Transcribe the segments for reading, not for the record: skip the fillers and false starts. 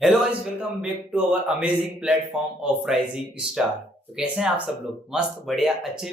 Hello guys, welcome back to our amazing platform of rising star. तो कैसे हैं आप सब लोग? मस्त, बढ़िया, अच्छे।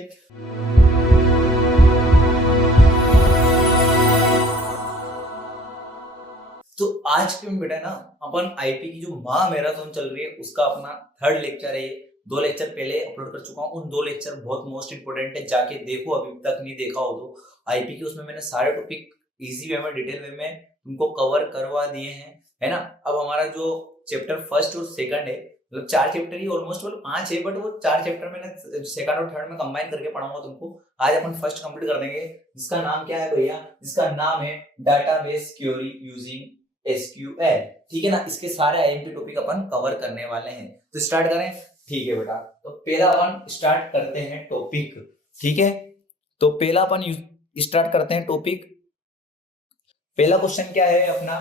तो आज के में बेटा ना अपन आईपी की जो महा मैराथन चल रही है उसका अपना थर्ड लेक्चर है। 2 लेक्चर पहले अपलोड कर चुका हूँ। उन 2 लेक्चर बहुत मोस्ट इंपोर्टेंट है, जाके देखो अभी तक नहीं देखा हो तो। आईपी के उसमें मैंने सारे टॉपिक इजी वे में, डिटेल वे में तुमको कवर करवा दिए हैं, है ना। अब हमारा जो चैप्टर फर्स्ट और सेकंड है, मतलब 4 चैप्टर ही ऑलमोस्ट, मतलब 5 है, बट वो 4 चैप्टर मैंने सेकंड और थर्ड में कंबाइन करके पढ़ाऊंगा तुमको। आज अपन फर्स्ट कंप्लीट कर देंगे, जिसका नाम क्या है भैया? जिसका नाम है डाटाबेस क्वेरी यूजिंग एसक्यूएल। ठीक है ना। इसके सारे आईएमपी टॉपिक अपन कवर करने वाले हैं। तो स्टार्ट करें? ठीक है बेटा। तो पहला अपन स्टार्ट करते हैं टॉपिक। ठीक है, तो पहला अपन स्टार्ट करते हैं टॉपिक। पहला क्वेश्चन क्या है अपना?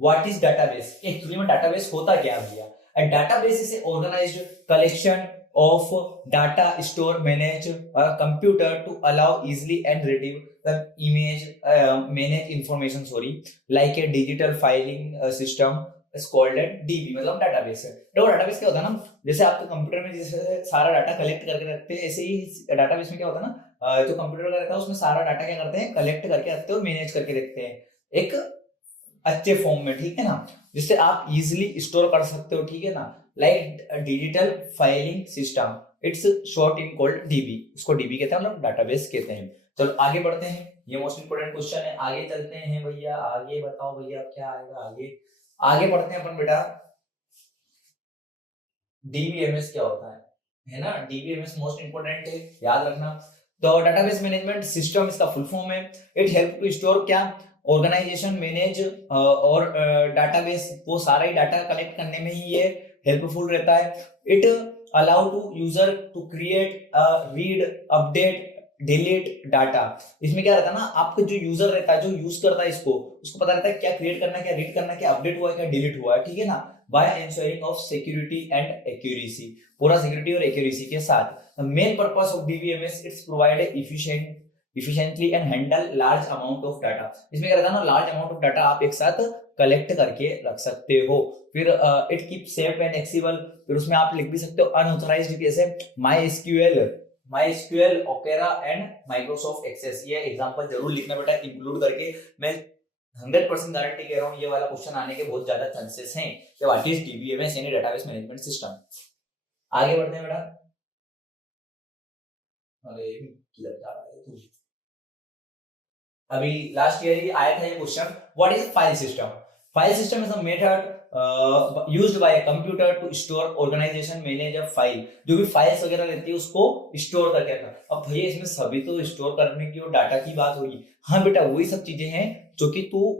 What is database? एक्चुअली में डाटाबेस होता क्या है भैया? A database is an organized collection of data stored managed a computer to allow easily and retrieve the image, manage information, like a digital filing system is called a DB, मतलब database है। तो database क्या होता है ना, जैसे आपके computer में जैसे सारा डाटा कलेक्ट करके रखते हैं, ऐसे ही डाटाबेस में क्या होता है ना, जो कंप्यूटर का रहता है उसमें सारा डाटा क्या करते हैं, कलेक्ट करके रखते हैं और मैनेज करके रखते हैं एक अच्छे फॉर्म में। ठीक है ना, जिससे आप इजीली स्टोर कर सकते हो। ठीक है ना, like digital filing system, it's short in called dB. उसको डीबी कहते हैं, मतलब डाटाबेस कहते हैं। चलो आगे बढ़ते हैं, ये मोस्ट इंपोर्टेंट क्वेश्चन है। आगे चलते हैं भैया, आगे बताओ भैया क्या आएगा आगे। आगे बढ़ते हैं अपन बेटा। डीबीएमएस क्या होता है ना? डीबीएमएस मोस्ट इंपोर्टेंट है, याद रखना। तो डाटाबेस मैनेजमेंट सिस्टम इसका फुल फॉर्म है। इट हेल्प टू स्टोर क्या, ऑर्गेनाइजेशन, मैनेज और डाटाबेस, वो सारा ही डाटा कलेक्ट करने में ही ये हेल्पफुल रहता है। It allow to user to create, read, update, delete data. इसमें क्या रहता है ना, आपका जो यूजर रहता है, जो यूज करता है इसको, उसको पता रहता है क्या क्रिएट करना है, क्या रीड करना है, क्या अपडेट हुआ है, क्या डिलीट हुआ है। ठीक है ना, by ensuring of security and accuracy, पूरा सिक्योरिटी और एक्यूरेसी के साथ। The main purpose of DBMS it's provide efficiently and handle large amount of data। इसमें क्या रहता है ना, लार्ज अमाउंट ऑफ डाटा आप एक साथ कलेक्ट करके रख सकते हो। फिर it keep safe and accessible. फिर उसमें आप लिख भी सकते हो अनऑथराइज्ड, कैसे? My SQL, Oracle and Microsoft Access. ये एग्जांपल जरूर लिखना बेटा, इंक्लूड करके। मैं 100% गारंटी कह रहा हूँ, ये वाला क्वेश्चन आने के बहुत ज्यादा चांसेस हैं। व्हाट इज डीबीएमएस यानी डाटाबेस मैनेजमेंट सिस्टम। आगे बढ़ते हैं बेटा। अरे किधर जा रहा है तू? अभी लास्ट ईयर ही आया था ये question. What is file system? File system is a method used by a computer to store, organization, manage a file. जो भी फाइल्स वगैरह रहती है उसको स्टोर करके रखना। अब भैया इसमें सभी तो स्टोर करने की और डाटा की बात होगी। हाँ बेटा, वही सब चीजें हैं जो कि तू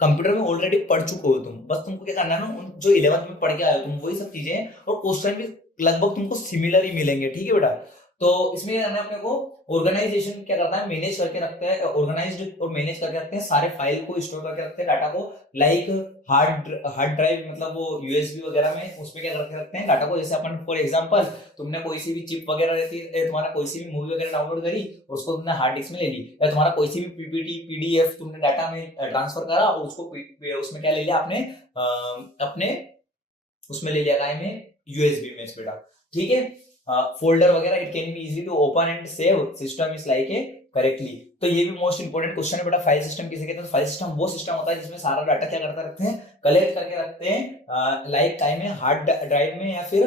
कंप्यूटर में ऑलरेडी पढ़ चुके हो तुम। बस तुमको क्या करना है ना, जो 11th में पढ़ के आए हो तुम, वही सब चीजें हैं, और क्वेश्चन भी लगभग तुमको सिमिलर ही मिलेंगे। ठीक है बेटा। तो इसमें क्या करना है अपने को, ऑर्गेनाइजेशन क्या करता है, मैनेज करके रखते हैं, ऑर्गेनाइज्ड और मैनेज करके रखते हैं सारे फाइल को, स्टोर करके रखते हैं डाटा को। लाइक हार्ड ड्राइव, मतलब वो यूएसबी वगैरह में, उसमें क्या करके रखते हैं डाटा को। जैसे अपन फॉर एग्जांपल, तुमने कोई सी भी चिप वगैरह रहती है, तुम्हारा कोई सी भी मूवी वगैरह डाउनलोड करी और उसको तुमने हार्ड डिस्क में ले ली, या तुम्हारा कोई सी भी पीपीटी पीडीएफ तुमने डाटा में ट्रांसफर करा और उसको उसमें क्या ले लिया आपने, अपने उसमें ले लिया काय में, यूएसबी में बेटा। ठीक है, फोल्डर वगैरह, it can be easily to open and save, system is like a correctly. तो ये भी मोस्ट इंपोर्टेंट क्वेश्चन है बेटा। फाइल सिस्टम किसे कहते हैं? फाइल सिस्टम वो सिस्टम होता है जिसमें सारा डाटा क्या करते रखते हैं, कलेक्ट करके रखते हैं, लाइक टाइम में हार्ड ड्राइव में या फिर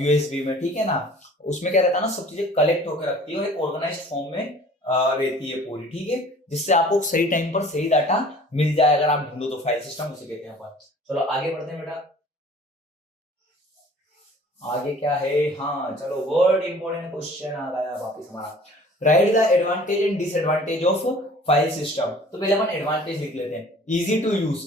यूएसबी में। ठीक है ना, उसमें क्या रहता है ना, सब चीजें कलेक्ट होकर रखती है और एक ऑर्गेनाइज्ड फॉर्म में रहती है पूरी। ठीक है, जिससे आपको सही टाइम पर सही डाटा मिल जाए अगर आप ढूंढो तो। फाइल सिस्टम उसे कहते हैं अपन। चलो आगे बढ़ते हैं बेटा। आगे क्या है? हाँ चलो, वर्ड इंपोर्टेंट क्वेश्चन आ गया वापस हमारा। Write the advantage and disadvantage of file system. तो पहले अपन एडवांटेज लिख लेते हैं। Easy to use,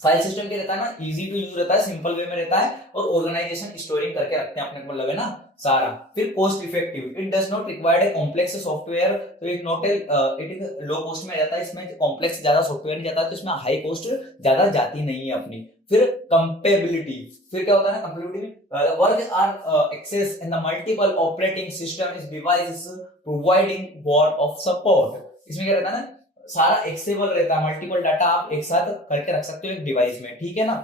file system क्या रहता है ना, इजी टू यूज रहता है, सिंपल वे में रहता है, और ऑर्गेनाइजेशन स्टोरिंग करके रखते हैं अपने को लगे ना सारा। फिर cost effective, it does not required a complex software, तो it not a, it is low cost में आ जाता है। इसमें कॉम्प्लेक्स ज्यादा सॉफ्टवेयर नहीं जाता, तो इसमें हाई कॉस्ट ज्यादा जाती नहीं है अपनी। फिर कंपेबिलिटी, फिर क्या होता है ना कंपेबिलिटी में, work or access in the multiple operating system is devices providing broad of support. इसमें क्या रहता है ना, सारा एक्सेबल रहता है, मल्टीपल डाटा आप एक साथ करके रख सकते हो एक डिवाइस में। ठीक है ना,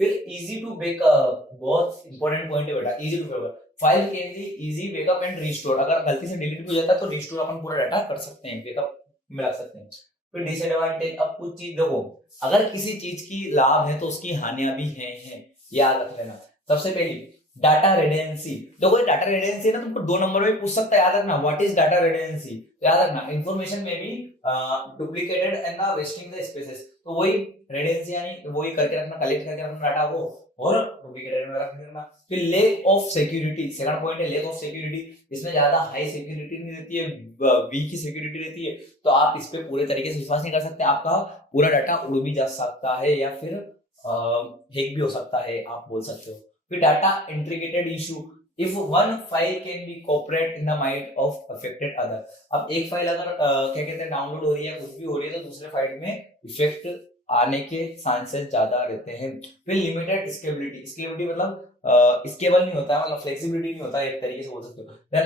फिर इजी टू बैकअप, बहुत इंपॉर्टेंट पॉइंट है बेटा, easy to backup, file can be easy backup and restore, अगर गलती से डिलीट भी हो जाता है तो रिस्टोर अपन पूरा डाटा कर सकते हैं, बैकअप में रख सकते हैं। फिर डिसएडवांटेज, अब कुछ चीज देखो, अगर किसी चीज की लाभ है तो उसकी हानियां भी हैं, याद रख लेना। सबसे पहली डाटा रिडेंडेंसी, देखो ये डाटा रिडेंडेंसी है ना, तुमको 2 नंबर में पूछ सकता है, याद रखना व्हाट इज डाटा रिडेंडेंसी, याद रखना इंफॉर्मेशन में भी duplicated and wasting the spaces, तो वही रिडेंडेंसी यानी वही करके रखना, कलेक्ट करके रखना डाटा को और डुप्लीकेटेड में रखना। फिर lake of security, second point है लेक ऑफ सिक्योरिटी, इसमें ज्यादा हाई सिक्योरिटी नहीं रहती है, वीक की सिक्योरिटी रहती है, तो आप इस पे पूरे तरीके से विश्वास नहीं कर सकते, आपका पूरा डाटा उड़ भी जा सकता है या फिर हैक भी हो सकता है, आप बोल सकते हो। फिर data integrated issue, if one file can be corrupt in the mind of affected other, अब एक फाइल अगर क्या कहते हैं डाउनलोड हो रही है, कुछ भी हो रही है, तो दूसरे फाइल में इफेक्ट आने के चांसेस ज्यादा रहते हैं। फिर लिमिटेड स्केलेबिलिटी, स्केलेबिलिटी मतलब स्केबल नहीं होता है, मतलब फ्लेक्सिबिलिटी नहीं होता है, एक तरीके से बोल सकते हो। Then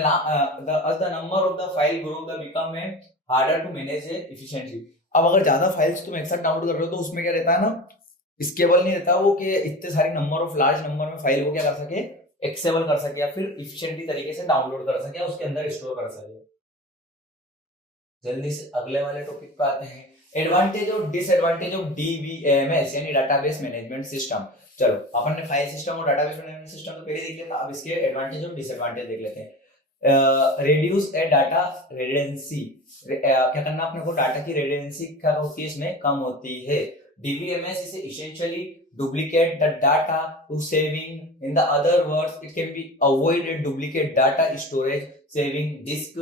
the number of the file grow the become a harder to manage efficiently, अब अगर ज्यादा फाइल्स तुम एक साथ डाउनलोड कर रहे हो तो उसमें क्या रहता है ना, स्केबल नहीं रहता वो, कि इतने सारे नंबर ऑफ लार्ज नंबर में फाइल को क्या कर सके, एक्सेबल कर सके या फिर इफिशिएंटली तरीके से डाउनलोड कर सके, उसके अंदर स्टोर कर सके। जल्दी से अगले वाले टॉपिक पे आते हैं, एडवांटेज और डिसएडवांटेज ऑफ डीबीएमएस यानी डाटाबेस मैनेजमेंट सिस्टम। चलो अपन ने फाइल सिस्टम और डाटाबेस मैनेजमेंट सिस्टम तो पहले देख लिया था, अब इसके एडवांटेज और डिसएडवांटेज देख लेते हैं। रिड्यूस ए डाटा रिडेंडेंसी, क्या करना अपने को, डाटा की रिडेंडेंसी क्या होती है इसमें, कम होती है। DBMS is essentially duplicate the data to saving. In the other words, it can be avoided duplicate data storage, saving disk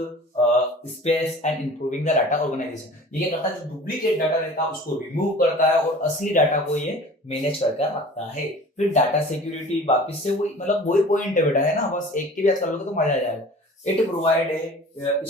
space and improving the data organization. ये क्या करता है, जो डुप्लीकेट डाटा रहता है उसको रिमूव करता है और असली डाटा को ये मैनेज करके रखता है। फिर डाटा सिक्योरिटी, वापस से वही मतलब वही पॉइंट है बेटा, है ना, बस एक के भी कर लोगे तो मजा आ जाएगा। It provide a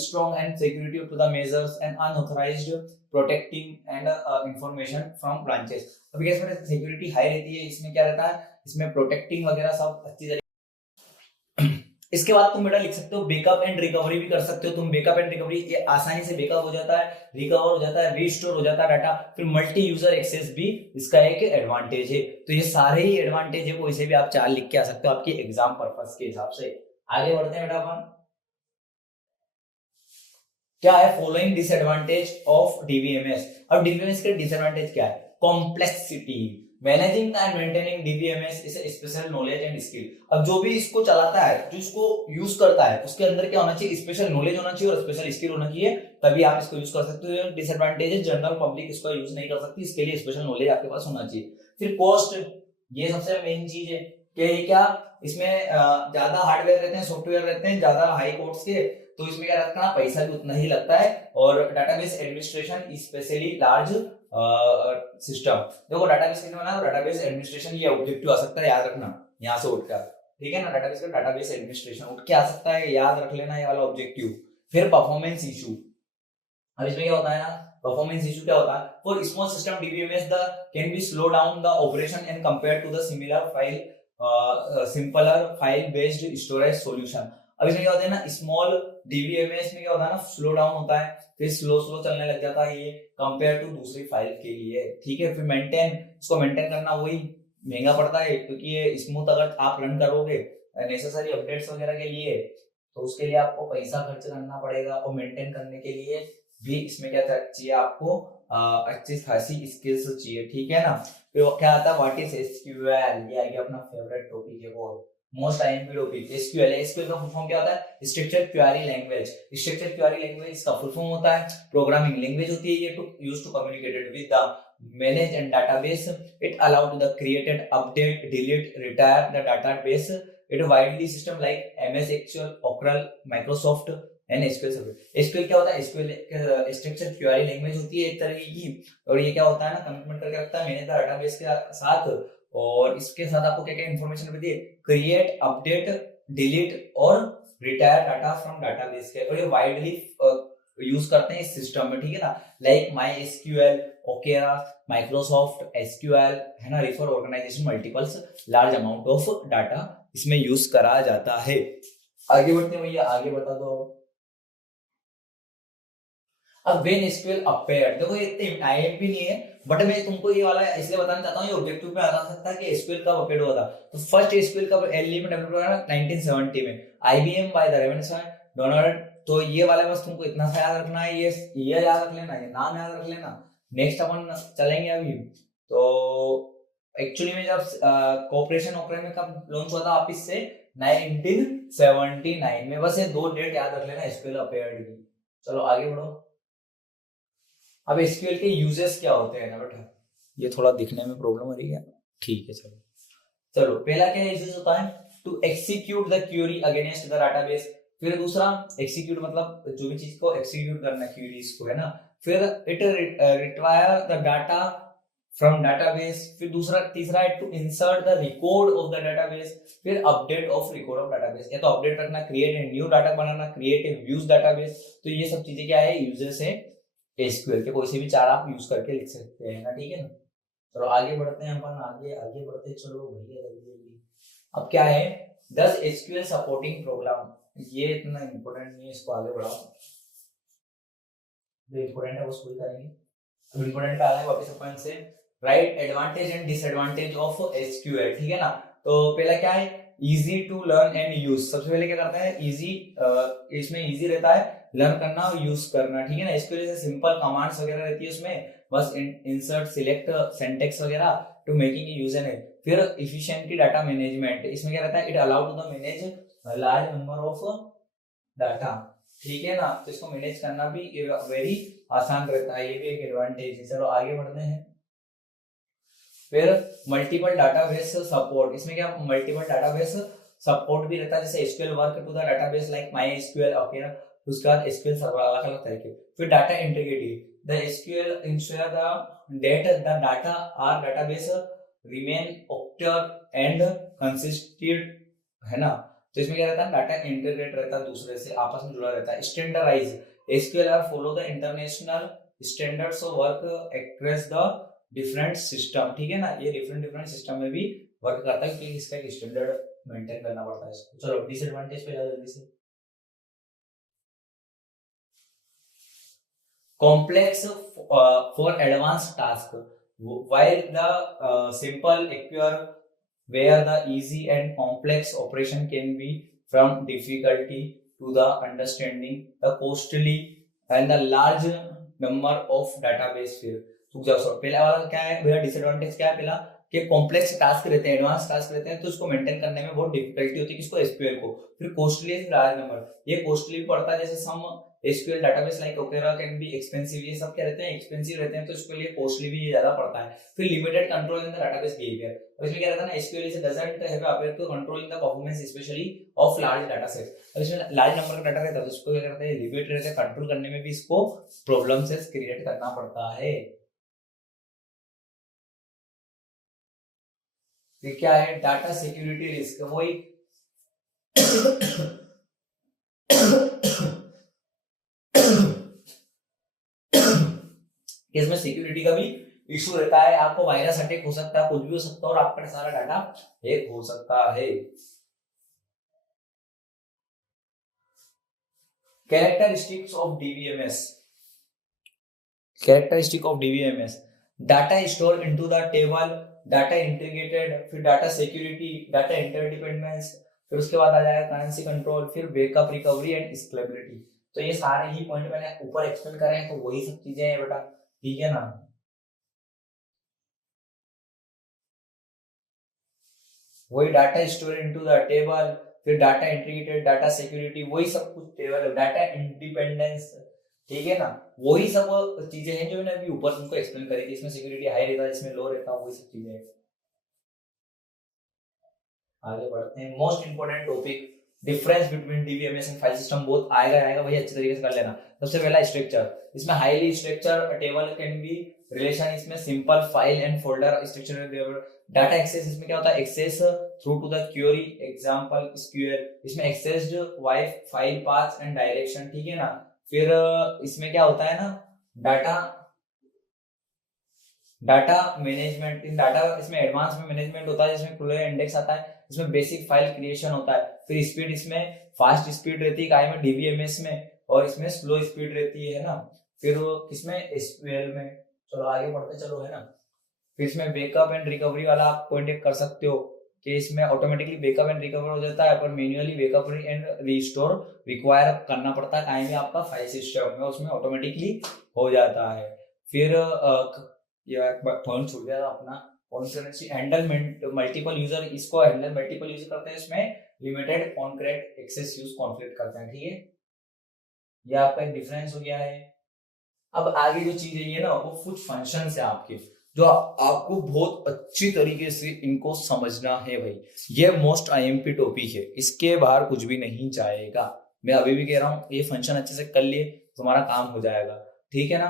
strong and security to the measures and unauthorized protecting and information from branches। अभी इसमें सिक्योरिटी हाई रहती है, इसमें क्या रहता है, इसमें प्रोटेक्टिंग वगैरह सब अच्छी तरीके। इसके बाद तुम बेटा लिख सकते हो बैकअप एंड रिकवरी भी कर सकते हो तुम, बैकअप एंड रिकवरी, ये आसानी से बैकअप हो जाता है, रिकवर हो जाता है, रीस्टोर हो जाता है डाटा। फिर मल्टी यूजर एक्सेस भी इसका एक एडवांटेज है। तो ये सारे ही एडवांटेज है, कोई से भी आप 4 लिख के आ सकते हो आपके एग्जाम पर्पस के हिसाब से। आगे बढ़ते हैं बेटा अपन, क्या है फॉलोइंग डिसएडवांटेज ऑफ डीबीएमएस। अब डीबीएमएस के डिसएडवांटेज क्या है, complexity, managing and maintaining DBMS is a special knowledge and skill. अब जो भी इसको चलाता है, जो इसको यूज करता है, उसके अंदर क्या होना चाहिए, स्पेशल नॉलेज होना चाहिए और स्पेशल स्किल होना चाहिए, तभी आप इसको यूज कर सकते हो। डिसएडवांटेज है जनरल पब्लिक इसको यूज नहीं कर सकती, इसके लिए स्पेशल नॉलेज आपके पास होना चाहिए। फिर कॉस्ट, ये सबसे मेन चीज है कि क्या इसमें ज्यादा हार्डवेयर रहते हैं, सॉफ्टवेयर रहते हैं ज्यादा हाई कोर्स के, तो इसमें क्या रखना, पैसा भी उतना ही लगता है। और database administration specially large system, देखो डाटाबेस कैसे बनाना, डाटाबेस एडमिनिस्ट्रेशन ये ऑब्जेक्टिव आ सकता है, याद रखना यहाँ से उठकर, ठीक है ना, डाटाबेस का डाटाबेस एडमिनिस्ट्रेशन उठ के आ सकता है, याद रख लेना ये वाला ऑब्जेक्टिव। फिर परफॉर्मेंस इशू, अब इसमें क्या होता है ना, परफॉर्मेंस इशू क्या होता है, for small system DBMS the can be slow down the operation and compare to the similar file simpler file based storage solution. अब इसमें क्या होता है ना, स्मॉल डीबीएमएस में क्या होता है ना, स्लो डाउन होता है, फिर स्लो स्लो चलने लग जाता है ये कंपेयर टू दूसरी फाइल के लिए, ठीक है। फिर मेंटेन, इसको मेंटेन करना वही महंगा पड़ता है, क्योंकि ये स्मूथ अगर आप रन करोगे नेसेसरी अपडेट्स वगैरह के लिए, तो उसके लिए आपको पैसा खर्च करना पड़ेगा, और मेंटेन करने के लिए भी इसमें क्या चाहिए आपको, अच्छी खासी स्किल्स चाहिए, ठीक है ना। फिर क्या आता है, व्हाट इज एसक्यूएल, ये आ गया अपना फेवरेट टॉपिक है, वो मोस्ट आईएमपी टॉपिक एसक्यूएल है। एसक्यूएल का फुल फॉर्म क्या होता है, structure query language. Structure query language इसका फुल फॉर्म होता है प्रोग्रामिंग लैंग्वेज होती है ये, to used to communicate with the manage and database. It allow to the created, update, delete, retire the database. It widely system like MS Excel, Oracle, Microsoft and SQL Server. SQL क्या होता है, SQL structure query language होती है एक तरह की, और ये क्या होता है ना, कमिटमेंट करके रखता है मैनेज द डाटाबेस के साथ, और इसके साथ आपको क्या क्या इन्फॉर्मेशन मिलती है, क्रिएट, अपडेट, डिलीट और रिटायर डाटा फ्रॉम डाटाबेस के, और ये वाइडली यूज करते हैं इस सिस्टम में, ठीक है ना, like my SQL, Oracle, Microsoft SQL, है ना, refer organisation multiples large amount of data इसमें यूज करा जाता है। आगे बढ़ते हैं भैया, आगे बता दो। अब व्हेन एसक्यूएल अपेयर, देखो ये इतने आईएमपी नहीं है, बट मैं तुमको ये वाला इसलिए बताना चाहता हूँ, ये ऑब्जेक्टिव में आ सकता है कि एसक्यूएल कब अपडेट हुआ था। तो फर्स्ट एसक्यूएल कब एलई में डेवलप हुआ था 1970 में, आईबीएम बाय द रेवेन्सवायर डोनाल्ड। तो ये वाला बस तुमको इतना सा याद रखना है, ये याद रख लेना, ये नाम याद रख लेना। नेक्स्ट अपन चलेंगे अभी। तो एक्चुअली में जब कोऑपरेशन ओपरेशन में कब लॉन्च हुआ था वापिस से 1979 में, बस ये दो डेट याद रख लेना एसक्यूएल अपडेट की। चलो आगे बढ़ो। अब एसक्यूएल के यूजेस क्या होते हैं ना बेटा, ये थोड़ा दिखने में प्रॉब्लम हो रही है, ठीक है चलो। चलो पहला क्या यूजेस होता है, to execute the query against the database. फिर दूसरा एक्सिक्यूट मतलब जो भी चीज को एक्सिक्यूट करना क्वेरीज को, है ना। फिर it require the data from database. फिर दूसरा तीसरा है to insert the record of the database. फिर update of record of database, या तो अपडेट रखना, क्रिएट ए न्यू डाटा बनाना, क्रिएट ए व्यूज डाटाबेस। तो ये सब चीजें क्या है, यूजेस है एसक्यूएल के। कोई से भी चार आप यूज करके लिख सकते हैं ना, ठीक है ना। चलो आगे बढ़ते हैं अपन, आगे बढ़ते चलो भैया जल्दी। अब क्या है, डज एसक्यूएल सपोर्टिंग प्रोग्राम, ये इतना इंपॉर्टेंट नहीं है, इसको आगे बढ़ाओ। जो इंपॉर्टेंट है उसको ही करेंगे। अब इंपॉर्टेंट पे आ गए वापस अपन से, write advantage and disadvantage of SQL, ठीक है ना। तो पहला क्या है, easy to learn and use. सबसे पहले क्या करता है, इजी, इसमें इजी रहता है लर्न करना और यूज करना, ठीक है ना। एसक्यूएल से सिंपल कमांड्स वगैरह रहती है उसमें, बस इंसर्ट सिलेक्ट सिंटैक्स वगैरह टू मेकिंग यूज एंड। फिर एफिशिएंटली डाटा मैनेजमेंट, इसमें क्या रहता है, it allow to the manage large number of data, ठीक है ना। तो इसको मैनेज करना भी वेरी आसान रहता है, ये भी एक एडवांटेज है। चलो आगे बढ़ते हैं। फिर मल्टीपल डाटाबेस सपोर्ट, इसमें क्या मल्टीपल डाटाबेस सपोर्ट भी रहता है, जैसे SQL work to the database like my SQL, okay ना। उसके बाद एसक्यूएल सर्वर अलग अलग तरह के। फिर data integrity, the SQL ensure the data are database remain ओक्टर एंड कंसिस्टेंट, है ना। तो इसमें क्या रहता है, डाटा इंटीग्रेट रहता है, दूसरे से आपस में जुड़ा रहता है। Standardize, SQL are follow the international standards of work across the different system, ठीक है ना। ये डिफरेंट सिस्टम में भी वर्क करता है, क्योंकि इसका एक स्टैंडर्ड मेंटेन करना पड़ता है इसको। चलो डिसएडवांटेज पे जाओ जल्दी से। Complex for advance task, while the simple occur where the easy and complex operation can be from difficulty to the understanding the costly and the large number of database। फिर पहला वाला क्या है भैया, डिसएडवांटेज क्या है पहला, कि कॉम्प्लेक्स टास्क रहते हैं, एडवांस टास्क रहते हैं, तो उसको मेंटेन करने में बहुत डिफिकल्टी होती है, किसको, एसक्यूएल को। फिर कॉस्टली लार्ज नंबर, ये कॉस्टली भी पड़ता है, जैसे some SQL database like Oracle can be expensive, ये सब क्या रहते हैं, एक्सपेंसिव रहते हैं, तो इसके लिए कॉस्टली भी ज्यादा पड़ता है। फिर limited control in the database behaviour, और इसमें क्या रहता है ना, SQL is doesn't have appear to control in the performance specially of large data set. और इसमें लार्ज नंबर का डाटा रहता है, तो उसको क्या करते हैं, लिमिट रहते हैं, कंट्रोल करने में भी इसको प्रॉब्लम से क्रिएट करना पड़ता है। फिर क्या है, डाटा सिक्योरिटी रिस्क, वही इसमें सिक्योरिटी का भी इशू रहता है, आपको वायरस अटैक हो सकता है, कुछ भी हो सकता है, और आपका सारा डाटा हैक हो सकता है। Characteristics of DBMS, characteristic of DBMS, data store into the table, data integrated, फिर डाटा सिक्योरिटी, डाटा इंटरडिपेंडेंस, फिर उसके बाद आ जाएगा करेंसी कंट्रोल, फिर बैकअप रिकवरी एंड स्केलेबिलिटी। तो ये सारे ही पॉइंट मैंने ऊपर एक्सप्लेन करे हैं, तो वही सब चीजें हैं बेटा, ठीक है ना। वही data store into the table, फिर डाटा इंटीग्रेटेड, डाटा सिक्योरिटी, वही सब कुछ टेबल, डाटा इंडिपेंडेंस, ठीक है ना। वही सब चीजें हैं जो मैंने अभी ऊपर तुमको एक्सप्लेन करी थी, इसमें सिक्योरिटी हाई रहता है, इसमें लो रहता है, वही सब चीजें हैं। आगे बढ़ते हैं, most important topic, difference between DBMS and file system, बहुत आएगा भाई, अच्छे तरीके से कर लेना। सबसे पहला स्ट्रक्चर, इसमें highly structure table can be relation, इसमें simple file and folder structure. Data access, इसमें क्या होता है, access through to the query, example SQL, इसमें accessed by file path and direction, ठीक है ना। फिर इसमें क्या होता है ना, डाटा मैनेजमेंट, इन डाटा इसमें एडवांस में मैनेजमेंट होता है, जिसमें क्लोजर इंडेक्स आता है, इसमें बेसिक फाइल क्रिएशन होता है। फिर स्पीड, इसमें फास्ट स्पीड रहती है काय में, डीबीएमएस में, और इसमें स्लो स्पीड रहती है ना। फिर वो किसमें, एसक्यूएल में। चलो आगे बढ़ते चलो, है ना। फिर इसमें बैकअप एंड रिकवरी वाला आप पॉइंट कर सकते हो कि इसमें ऑटोमेटिकली बैकअप एंड रिकवर हो जाता है, पर manually backup and restore require करना पड़ता है कहीं भी आपका फाइल सिस्टम में, उसमें ऑटोमेटिकली हो जाता है। फिर यह पॉइंट छूट गया था अपना, कॉन्करेंसी हैंडल मल्टीपल यूजर, इसको हैंडल मल्टीपल यूजर करते हैं, इसमें limited concurrent access use conflict करते हैं, ठीक है। ये आपका एक डिफरेंस हो गया है। अब आगे जो चीज है ये ना, वो कुछ फंक्शन है आपके, जो आपको बहुत अच्छी तरीके से इनको समझना है भाई। ये मोस्ट आईएमपी टॉपिक है, इसके बाहर कुछ भी नहीं जाएगा। मैं अभी भी कह रहा हूँ, ये फंक्शन अच्छे से कर लिए तुम्हारा काम हो जाएगा, ठीक है ना।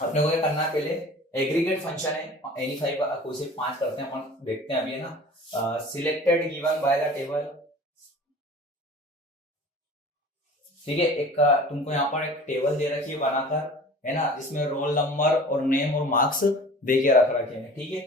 अपने को क्या करना है, पहले एग्रीगेट फंक्शन है एनी 5 कोई से 5 करते हैं अपन, देखते हैं अभी, है ना। Selected given by the table, ठीक है। एक तुमको यहाँ पर एक टेबल दे रखी है बनाकर, है ना, जिसमें रोल नंबर और नेम और मार्क्स दे के रख रखे हैं, ठीक है।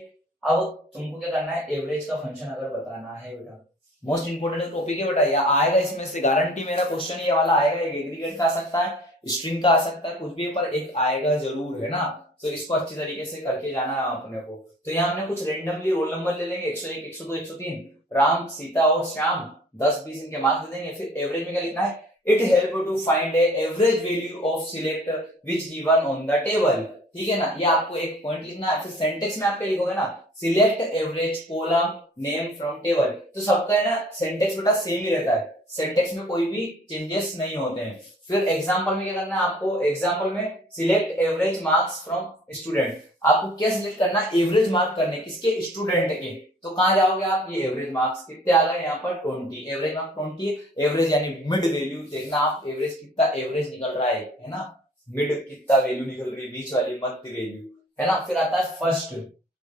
अब तुमको क्या करना है, एवरेज का फंक्शन अगर बताना है बेटा, मोस्ट इंपोर्टेंट टॉपिक है बेटा, या आएगा इसमें से गारंटी, मेरा क्वेश्चन ये वाला आएगा। एक एग्रीगेट का आ सकता है, स्ट्रिंग का आ सकता है, कुछ भी, पर एक आएगा जरूर, है ना। तो इसको अच्छी तरीके से करके जाना है अपने को। तो यहाँ हमने कुछ रेंडमली रोल नंबर ले लेंगे, 101, 102, 103, राम, सीता और श्याम, 10, 20 इनके मार्क्स दे देंगे। फिर एवरेज में क्या लिखना है, it help to find a average value of select which given on the table, ठीक है ना। ये आपको एक पॉइंट लिखना है। फिर सेंटेक्स में आप क्या लिखोगे ना, select average column name from table. तो सबका है ना सेंटेक्स बेटा सेम ही रहता है, सेंटेक्स में कोई भी चेंजेस नहीं होते हैं। फिर एग्जांपल में क्या करना है आपको, एग्जांपल में select average marks from student. आपको क्या सिलेक्ट करना है, एवरेज मार्क करने किसके, स्टूडेंट के। तो कहां जाओगे आप, ये एवरेज मार्क्स कितने आ गए यहाँ पर 20, एवरेज मार्क 20, एवरेज यानी मिड वैल्यू देखना आप, एवरेज कितना एवरेज निकल रहा है ना, मिड कितना वैल्यू निकल रही है, बीच वाली मध्य वैल्यू, है ना। फिर आता है फर्स्ट।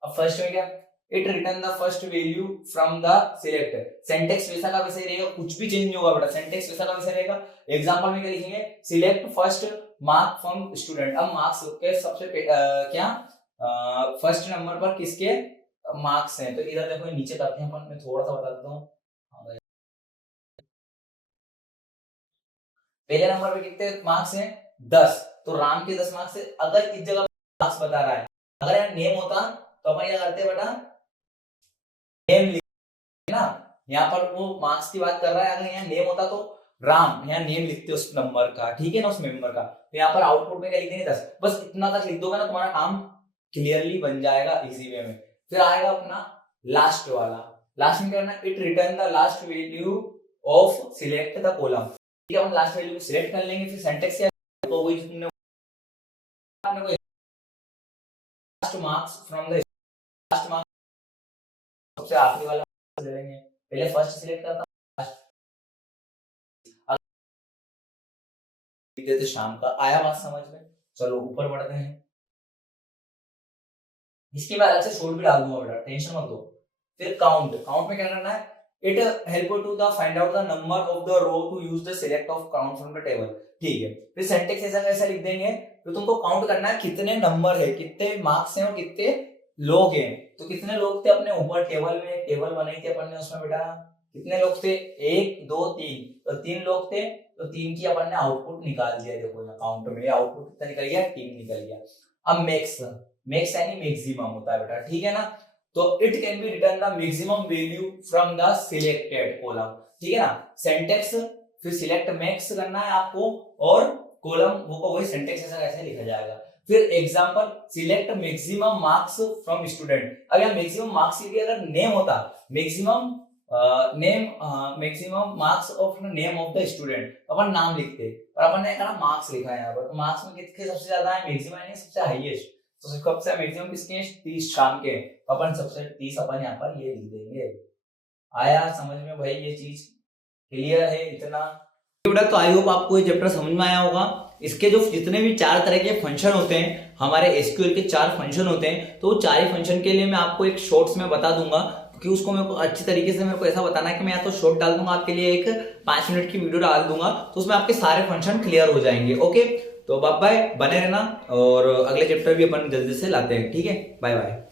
अब फर्स्ट में क्या, it return the first value from the select. Syntax वैसा का वैसा ही रहेगा, कुछ भी चेंज नहीं होगा बेटा, सेंटेक्स वैसा का वैसा रहेगा। एग्जांपल में क्या लिखेंगे, select first mark from student. अब मार्क्स के सबसे क्या फर्स्ट नंबर पर किसके मार्क्स हैं, तो इधर देखो नीचे करते हैं अपन, मैं थोड़ा सा बता देता हूँ। पहले नंबर पे कितने मार्क्स हैं, 10, तो राम के 10 मार्क्स है। अगर इस जगह मार्क्स बता रहा है, अगर यहाँ नेम होता तो अपन क्या करते बेटा, नेम लिखते ना, यहाँ पर वो मार्क्स की बात कर रहा है, अगर यहाँ नेम होता तो राम, यहाँ नेम लिखते उस नंबर का, ठीक है ना, उस मेंबर का। तो यहाँ पर आउटपुट में क्या लिख देंगे 10, बस इतना तक लिख दोगे ना, तुम्हारा काम क्लियरली बन जाएगा इजी वे में। फिर आएगा अपना लास्ट वाला, लास्ट में क्या करना, it return the last value of select the column, ठीक है। हम लास्ट वैल्यू को सिलेक्ट कर लेंगे। फिर सिंटैक्स क्या, तो वही तुमने आपने को last marks from the last marks, सबसे आखिरी वाला ले लेंगे, पहले फर्स्ट सिलेक्ट करता लास्ट, देते शाम का। आया बात समझ में, चलो ऊपर बढ़ते हैं। इसके बाद अलग से शॉर्ट भी डाल दूंगा बेटा, टेंशन मत दो। फिर काउंट, काउंट में क्या करना है, it help to the find out the number of the row to use the select of count from the table, ठीक है। फिर सिंटैक्स ऐसा कैसा लिख देंगे, तो तुमको काउंट करना है कितने नंबर है, कितने मार्क्स हैं और कितने लोग हैं। तो कितने लोग थे अपने ऊपर टेबल में, टेबल बनाई थी अपन ने, उसमें बेटा कितने लोग थे, 1 2 3, तो 3 लोग थे, तो 3 की अपन ने आउटपुट निकाल दिया। देखो यहाँ काउंट में आउटपुट कितना निकल गया, 3 निकल गया। अब मैक्स, मैक्स यानी मैक्सिमम होता है बेटा, ठीक है ना। तो it can B return the maximum value from the selected column, ठीक है ना। सिंटैक्स फिर सिलेक्ट मैक्स करना है आपको, और कॉलम वो वही सिंटैक्स ऐसा कैसे लिखा जाएगा। फिर example, select maximum marks from student. अगर मैक्सिमम मार्क्स के अगर नेम होता, maximum name maximum marks of name of the student, अपन नाम लिखते, पर अपन ने कहा मार्क्स लिखा है यहाँ पर। तो मार्क्स में कितने सबसे ज्यादा है, मैक्सिमम यानी सबसे हाईएस्ट, तो सबसे मैक्सिमम किसके, 30 शाम के, अपन सबसे 30 अपन यहाँ पर ये लिख देंगे। आया समझ में भाई, ये चीज क्लियर है इतना। तो आई होप आपको ये चैप्टर समझ में आया होगा। इसके जो जितने भी 4 तरह के फंक्शन होते हैं, हमारे एसक्यूएल के 4 फंक्शन होते हैं, तो वो 4 ही फंक्शन के लिए मैं आपको एक शॉर्ट्स में बता दूंगा, क्योंकि उसको मेरे को अच्छी तरीके से मेरे को ऐसा बताना है कि मैं या तो शॉर्ट डाल दूंगा आपके लिए, एक 5 मिनट की वीडियो डाल दूंगा, तो उसमें आपके सारे फंक्शन क्लियर हो जाएंगे। ओके, तो बाय बाय, बने रहना, और अगले चैप्टर भी अपन जल्दी से लाते हैं, ठीक है, बाय बाय।